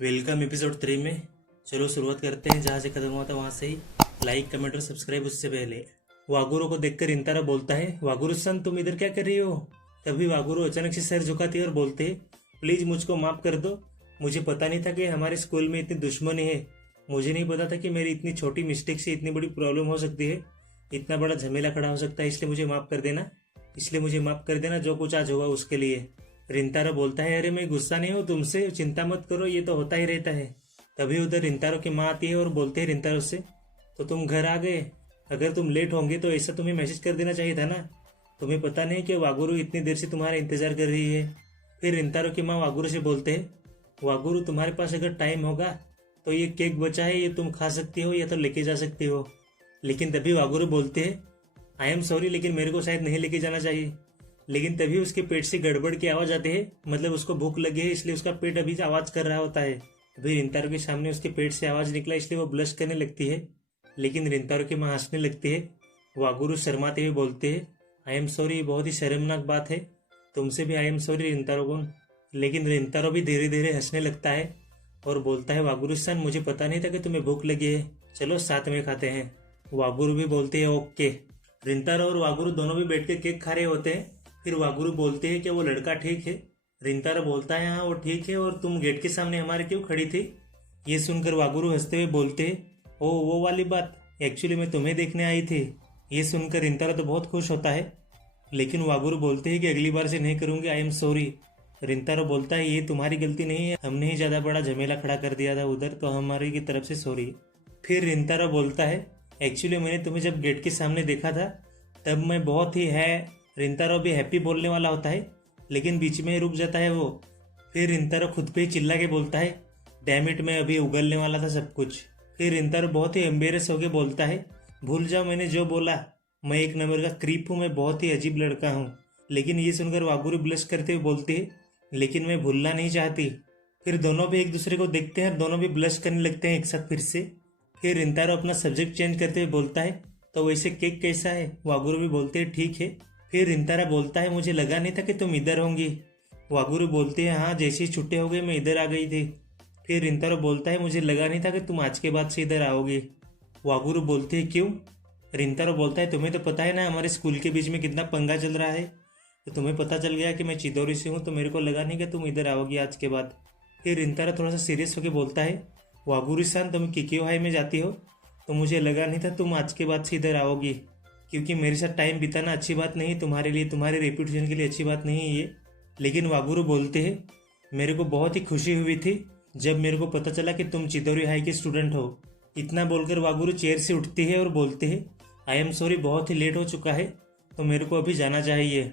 Welcome episode 3 में। चलो शुरुआत करते हैं, जहाँ से खत्म हुआ था वहाँ से ही। लाइक कमेंट और सब्सक्राइब उससे पहले। वागुरो को देखकर इंतारा बोलता है, वागुरो सन तुम इधर क्या कर रही हो। तभी वागुरो अचानक से सर झुकाती है और बोलते है, प्लीज मुझको माफ कर दो। मुझे पता नहीं था कि हमारे स्कूल में इतनी दुश्मनी है। मुझे नहीं पता था कि मेरी इतनी छोटी मिस्टेक से इतनी बड़ी प्रॉब्लम हो सकती है, इतना बड़ा झमेला खड़ा हो सकता है। इसलिए मुझे माफ कर देना, जो कुछ आज हुआ उसके लिए। रिंतारो बोलता है, अरे मैं गुस्सा नहीं हूँ तुमसे, चिंता मत करो, ये तो होता ही रहता है। तभी उधर रिंतारो की माँ आती है और बोलते हैं रिंतारो से, तो तुम घर आ गए। अगर तुम लेट होंगे तो ऐसा तुम्हें मैसेज कर देना चाहिए था ना। तुम्हें पता नहीं कि वागुरु इतनी देर से तुम्हारा इंतजार कर रही है। फिर रिंतारो की माँ वागुरु से बोलते हैं, वागुरु तुम्हारे पास अगर टाइम होगा तो ये केक बचा है, ये तुम खा सकती हो या तो लेके जा सकती हो। लेकिन तभी वागुरु बोलते हैं, आई एम सॉरी, लेकिन मेरे को शायद नहीं लेके जाना चाहिए। लेकिन तभी उसके पेट से गड़बड़ की आवाज आती है, मतलब उसको भूख लगी है, इसलिए उसका पेट अभी आवाज कर रहा होता है। अभी रिंतारो के सामने उसके पेट से आवाज निकला, इसलिए वो ब्लश करने लगती है। लेकिन रिंतारो की माँ हंसने लगती है। वागुरु शर्माते हुए बोलते हैं, आई एम सॉरी, बहुत ही शर्मनाक बात है। तुमसे भी आई एम सॉरी रिंतारो को। लेकिन रिंतारो भी धीरे धीरे हंसने लगता है और बोलता है, वागुरु सन मुझे पता नहीं था कि तुम्हें भूख लगी है, चलो साथ में खाते हैं। वागुरु भी बोलते हैं, ओके। रिंतारो और वागुरु दोनों भी बैठ के केक खा रहे होते हैं। फिर वागुरु बोलते हैं कि वो लड़का ठीक है। रिंतारो बोलता है, हाँ वो ठीक है, और तुम गेट के सामने हमारे क्यों खड़ी थी। ये सुनकर वागुरु हंसते हुए बोलते हैं, ओ वो वाली बात, एक्चुअली मैं तुम्हें देखने आई थी। ये सुनकर रिंतारो तो बहुत खुश होता है। लेकिन वागुरु बोलते हैं कि अगली बार से नहीं करूंगी, आई एम सॉरी। रिंतारो बोलता है, ये तुम्हारी गलती नहीं है, हमने ही ज़्यादा बड़ा झमेला खड़ा कर दिया था उधर, तो हमारी की तरफ से सॉरी। फिर रिंतारो बोलता है, एक्चुअली मैंने तुम्हें जब गेट के सामने देखा था तब मैं बहुत ही रिंतारो भी हैप्पी बोलने वाला होता है, लेकिन बीच में ही रुक जाता है वो। फिर रिंतारो खुद पे ही चिल्ला के बोलता है, डैम इट, मैं अभी उगलने वाला था सब कुछ। फिर रिंतारो बहुत ही एम्बेरस होके बोलता है, भूल जाओ मैंने जो बोला, मैं एक नंबर का क्रीप हूँ, मैं बहुत ही अजीब लड़का हूँ। लेकिन ये सुनकर वागुरु ब्लश करते हुए बोलती है, लेकिन मैं भूलना नहीं चाहती। फिर दोनों भी एक दूसरे को देखते हैं और दोनों भी ब्लश करने लगते हैं एक साथ फिर से। फिर रिंतारो अपना सब्जेक्ट चेंज करते हुए बोलता है, तो वैसे केक कैसा है। वागुरु भी बोलते हैं, ठीक है। फिर रिंतारा बोलता है, मुझे लगा नहीं था कि तुम इधर होंगी। वागुरु बोलते हैं, हाँ जैसे ही छुट्टे हो गए मैं इधर आ गई थी। फिर रिंतारो बोलता है, मुझे लगा नहीं था कि तुम आज के बाद से इधर आओगे। वागुरु बोलते हैं, क्यों। रिंतारो बोलता है, तुम्हें तो पता है ना हमारे स्कूल के बीच में कितना पंगा चल रहा है, तो तुम्हें पता चल गया कि मैं चिदोरी से हूँ, तो मेरे को लगा नहीं कि तुम इधर आओगी आज के बाद। फिर रिंतारा थोड़ा सा सीरियस होकर बोलता है, वागुरु सान तुम किकियो हाई में जाती हो, तो मुझे लगा नहीं था तुम आज के बाद से इधर आओगी, क्योंकि मेरे साथ टाइम बिताना अच्छी बात नहीं, तुम्हारे लिए, तुम्हारे रेपुटेशन के लिए अच्छी बात नहीं है ये। लेकिन वागुरु बोलते हैं, मेरे को बहुत ही खुशी हुई थी जब मेरे को पता चला कि तुम चिदोरी हाई के स्टूडेंट हो। इतना बोलकर वागुरु चेयर से उठती है और बोलते हैं, आई एम सॉरी, बहुत ही लेट हो चुका है, तो मेरे को अभी जाना चाहिए।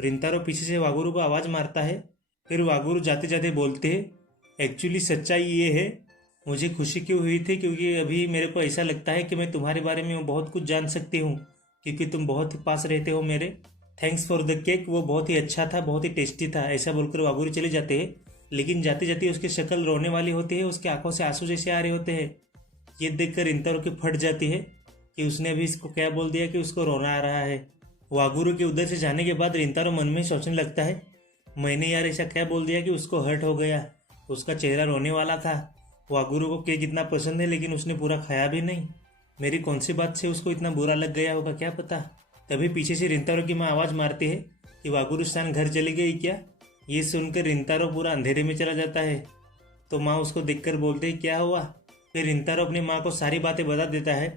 रिंतारो पीछे से वागुरु को आवाज़ मारता है। फिर वागुरु जाते जाते बोलते हैं, एक्चुअली सच्चाई ये है, मुझे खुशी क्यों हुई थी, क्योंकि अभी मेरे को ऐसा लगता है कि मैं तुम्हारे बारे में बहुत कुछ जान सकती हूँ, क्योंकि तुम बहुत ही पास रहते हो मेरे। थैंक्स फॉर द केक, वो बहुत ही अच्छा था, बहुत ही टेस्टी था। ऐसा बोलकर वागुरु चले जाते हैं। लेकिन जाते जाते उसकी शक्ल रोने वाली होती है, उसकी आंखों से आंसू जैसे आ रहे होते हैं। ये देखकर रिंतारो की फट जाती है कि उसने अभी इसको क्या बोल दिया कि उसको रोना आ रहा है। वागुरु के उधर से जाने के बाद रिंतारो मन में सोचने लगता है, मैंने यार ऐसा क्या बोल दिया कि उसको हर्ट हो गया, उसका चेहरा रोने वाला था। वागुरु को केक इतना पसंद है, लेकिन उसने पूरा खाया भी नहीं। मेरी कौन सी बात से उसको इतना बुरा लग गया होगा, क्या पता। तभी पीछे से रिंतारो की माँ आवाज़ मारती है कि वागुरु स्थान घर चली गई क्या। ये सुनकर रिंतारो पूरा अंधेरे में चला जाता है। तो माँ उसको देखकर बोलते है, क्या हुआ। फिर रिंतारो अपनी माँ को सारी बातें बता देता है।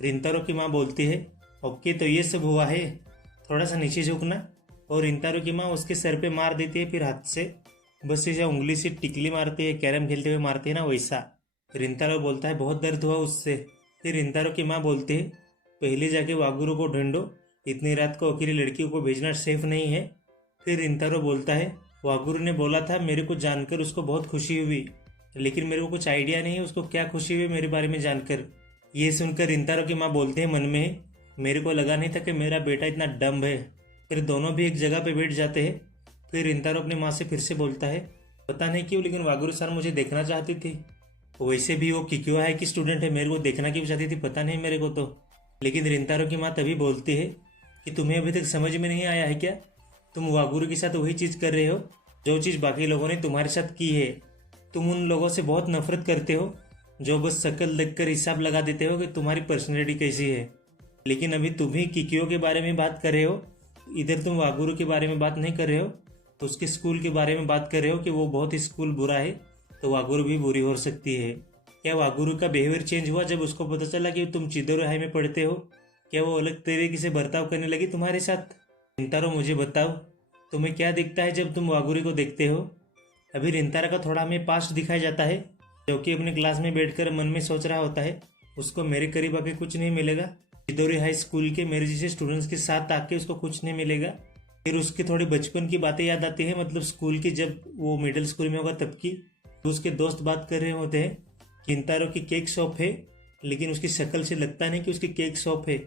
रिंतारो की माँ बोलती है, ओके तो ये सब हुआ है, थोड़ा सा नीचे झुकना। और रिंतारो की माँ उसके सर पे मार देती है, फिर हाथ से, बस जैसे उंगली से टिकली मारती है, कैरम खेलते हुए मारती है ना, वैसा। रिंतारो बोलता है, बहुत दर्द हुआ उससे। फिर रिंतारो की माँ बोलती है, पहले जाके वागुरु को ढूंढो, इतनी रात को अकेली लड़कियों को भेजना सेफ नहीं है। फिर रिंतारो बोलता है, वागुरु ने बोला था, मेरे को जानकर उसको बहुत खुशी हुई, लेकिन मेरे को कुछ आइडिया नहीं है उसको क्या खुशी हुई मेरे बारे में जानकर। ये सुनकर रिंतारो की माँ बोलते हैं मन में, मेरे को लगा नहीं था कि मेरा बेटा इतना डम्ब है। फिर दोनों भी एक जगह पे बैठ जाते हैं। फिर रिंतारो अपनी माँ से फिर से बोलता है, पता नहीं क्यों, लेकिन वागुरु सर मुझे देखना चाहती थी। वैसे भी वो किक्यो हाई की स्टूडेंट है, मेरे को देखना क्यों चाहती थी पता नहीं मेरे को तो। लेकिन रिंतारो की माँ तभी बोलती है कि तुम्हें अभी तक समझ में नहीं आया है क्या, तुम वागुरु के साथ वही चीज़ कर रहे हो जो चीज़ बाकी लोगों ने तुम्हारे साथ की है। तुम उन लोगों से बहुत नफरत करते हो जो बस शक्ल देखकर हिसाब लगा देते हो कि तुम्हारी पर्सनैलिटी कैसी है। लेकिन अभी तुम ही किकियो के बारे में बात कर रहे हो, इधर तुम वागुरु के बारे में बात नहीं कर रहे हो, तो उसके स्कूल के बारे में बात कर रहे हो कि वो बहुत ही स्कूल बुरा है, तो वागुरु भी बुरी हो सकती है। क्या वागुरु का बिहेवियर चेंज हुआ जब उसको पता चला कि तुम चिदोरो हाई में पढ़ते हो? क्या वो अलग तरीके से बर्ताव करने लगी तुम्हारे साथ? रिंतारो, मुझे बताओ, तुम्हें क्या दिखता है जब तुम वागुरु को देखते हो? अभी रिंतारा का थोड़ा हमें पास्ट दिखाया जाता है, जो कि अपने क्लास में बैठकर मन में सोच रहा होता है उसको मेरे करीब आके कुछ नहीं मिलेगा, चिदोरी हाई स्कूल के मेरे जैसे स्टूडेंट्स के साथ आके उसको कुछ नहीं मिलेगा। फिर उसके थोड़ी बचपन की बातें याद आती है, मतलब स्कूल की, जब वो मिडिल स्कूल में होगा तब की। तो उसके दोस्त बात कर रहे होते हैं किंतारो की केक शॉप है, लेकिन उसकी शक्ल से लगता नहीं कि उसकी केक शॉप है।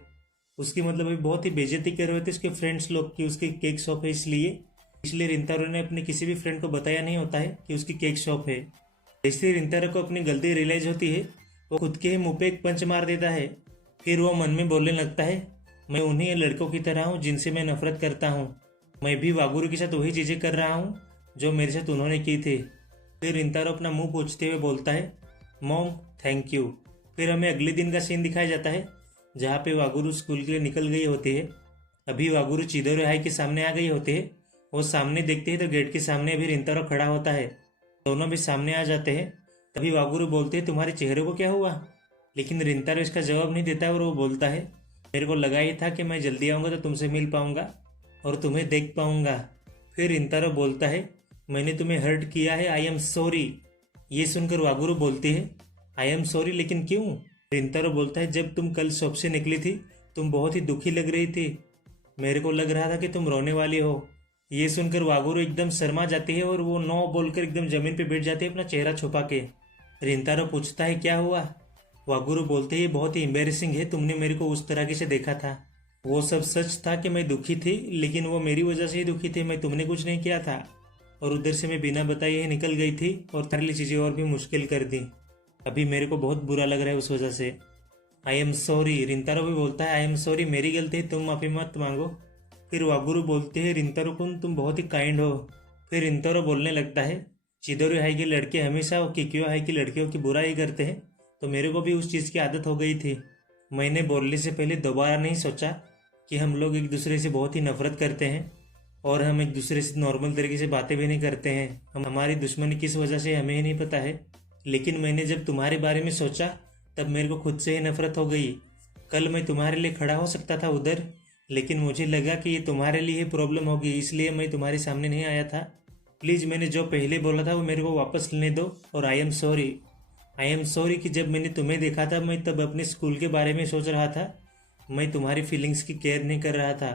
उसकी मतलब अभी बहुत ही बेइज्जती कर रहे थे उसके फ्रेंड्स लोग की उसकी केक शॉप है, इसलिए रिंतारो ने अपने किसी भी फ्रेंड को बताया नहीं होता है कि उसकी केक शॉप है। जैसे रिंतारो को अपनी गलती रियलाइज होती है, वो खुद के ही मुंह पे एक पंच मार देता है। फिर वो मन में बोलने लगता है, मैं उन्हीं लड़कों की तरह हूँ जिनसे मैं नफरत करता हूँ। मैं भी वागुरु के साथ वही चीज़ें कर रहा हूँ जो मेरे साथ उन्होंने की थी। फिर रिंतारो अपना मुंह पोंछते हुए बोलता है, मॉम थैंक यू। फिर हमें अगले दिन का सीन दिखाया जाता है जहाँ पे वागुरु स्कूल के लिए निकल गई होती है। अभी वागुरु चिदोरो हाई के सामने आ गई होते हैं। वो सामने देखते हैं तो गेट के सामने अभी रिंतारो खड़ा होता है। दोनों भी सामने आ जाते हैं। तभी वागुरु बोलते हैं, तुम्हारे चेहरे को क्या हुआ? लेकिन रिंतारो इसका जवाब नहीं देता और वो बोलता है, मेरे को लगा ही था कि मैं जल्दी आऊँगा तो तुमसे मिल पाऊँगा और तुम्हें देख पाऊँगा। फिर रिंतारो बोलता है, मैंने तुम्हें हर्ट किया है, आई एम सॉरी। ये सुनकर वागुरु बोलती है, आई एम सॉरी, लेकिन क्यों? रिंतारो बोलता है, जब तुम कल शॉप से निकली थी तुम बहुत ही दुखी लग रही थी, मेरे को लग रहा था कि तुम रोने वाली हो। ये सुनकर वागुरु एकदम शर्मा जाती है और वो नो बोलकर एकदम जमीन पे बैठ जाती है अपना चेहरा छुपा के। रिंतारो पूछता है, क्या हुआ? वागुरु बोलते ही, बहुत ही एम्बेरसिंग है, तुमने मेरे को उस तरह से देखा था। वो सब सच था कि मैं दुखी थी, लेकिन वो मेरी वजह से ही दुखी थी, मैं तुमने कुछ नहीं किया था। और उधर से मैं बिना बताए ही निकल गई थी और तेरे लिए चीज़ें और भी मुश्किल कर दी। अभी मेरे को बहुत बुरा लग रहा है उस वजह से। I am sorry. रिंतारो भी बोलता है, आई एम सॉरी, मेरी गलती है, तुम माफ़ी मत मांगो। फिर वागुरु बोलते हैं, रिंतारो कुन तुम बहुत ही काइंड हो। फिर रिंतारो बोलने लगता है, चिदोरी हाई के लड़के हमेशा किकियो हाई की लड़कियों की बुराई करते हैं, तो मेरे को भी उस चीज़ की आदत हो गई थी। मैंने बोलने से पहले दोबारा नहीं सोचा कि हम लोग एक दूसरे से बहुत ही नफरत करते हैं और हम एक दूसरे से नॉर्मल तरीके से बातें भी नहीं करते हैं। हमारी दुश्मनी किस वजह से हमें ही नहीं पता है, लेकिन मैंने जब तुम्हारे बारे में सोचा तब मेरे को खुद से ही नफरत हो गई। कल मैं तुम्हारे लिए खड़ा हो सकता था उधर, लेकिन मुझे लगा कि ये तुम्हारे लिए ही प्रॉब्लम होगी, इसलिए मैं तुम्हारे सामने नहीं आया था। प्लीज़ मैंने जो पहले बोला था वो मेरे को वापस लेने दो। और I am sorry, I am sorry कि जब मैंने तुम्हें देखा था मैं तब अपने स्कूल के बारे में सोच रहा था, मैं तुम्हारी फीलिंग्स की केयर नहीं कर रहा था,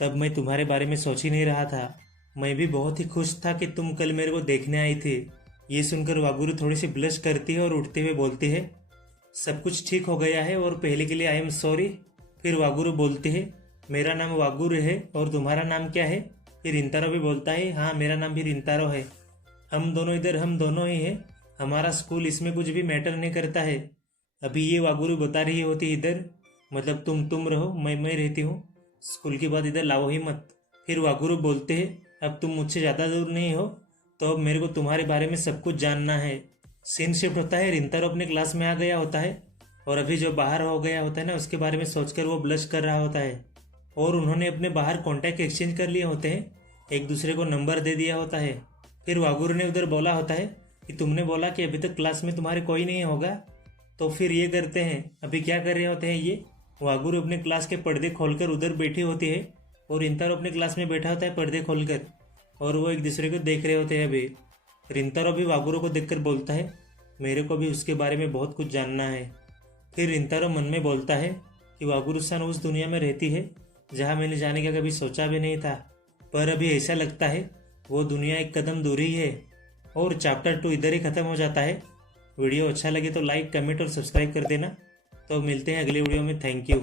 तब मैं तुम्हारे बारे में सोच ही नहीं रहा था। मैं भी बहुत ही खुश था कि तुम कल मेरे को देखने आई थी। ये सुनकर वागुरु थोड़ी सी ब्लश करती है और उठते हुए बोलती है, सब कुछ ठीक हो गया है और पहले के लिए आई एम सॉरी। फिर वागुरु बोलते हैं, मेरा नाम वागुरु है और तुम्हारा नाम क्या है? फिर रिंतारो भी बोलता है, हाँ मेरा नाम भी रिंतारो है, हम दोनों इधर हम दोनों ही हैं, हमारा स्कूल इसमें कुछ भी मैटर नहीं करता है। अभी ये वागुरु बता रही होती इधर, मतलब तुम रहो, मैं रहती हूँ, स्कूल की बात इधर लाओ ही मत। फिर वागुरु बोलते हैं, अब तुम मुझसे ज़्यादा दूर नहीं हो, तो अब मेरे को तुम्हारे बारे में सब कुछ जानना है। सीन शिफ्ट होता है, रिंतारो अपने क्लास में आ गया होता है और अभी जो बाहर हो गया होता है ना, उसके बारे में सोचकर वो ब्लश कर रहा होता है। और उन्होंने अपने बाहर कॉन्टैक्ट एक्सचेंज कर लिए होते हैं, एक दूसरे को नंबर दे दिया होता है। फिर वागुरु ने उधर बोला होता है कि तुमने बोला कि अभी तक क्लास में तुम्हारे कोई नहीं होगा, तो फिर ये करते हैं। अभी क्या कर रहे होते हैं ये, वागुरु अपने क्लास के पर्दे खोलकर उधर बैठी होती है और रिंतारो अपने क्लास में बैठा होता है पर्दे खोलकर, और वो एक दूसरे को देख रहे होते हैं। अभी रिंतारो भी वागुरु को देखकर बोलता है, मेरे को भी उसके बारे में बहुत कुछ जानना है। फिर रिंतारो मन में बोलता है कि वागुरु-सान उस दुनिया में रहती है जहाँ मैंने जाने का कभी सोचा भी नहीं था, पर अभी ऐसा लगता है वो दुनिया एक कदम दूर ही है। और चैप्टर 2 इधर ही ख़त्म हो जाता है। वीडियो अच्छा लगे तो लाइक, कमेंट और सब्सक्राइब कर देना। तो मिलते हैं अगले वीडियो में। Thank you.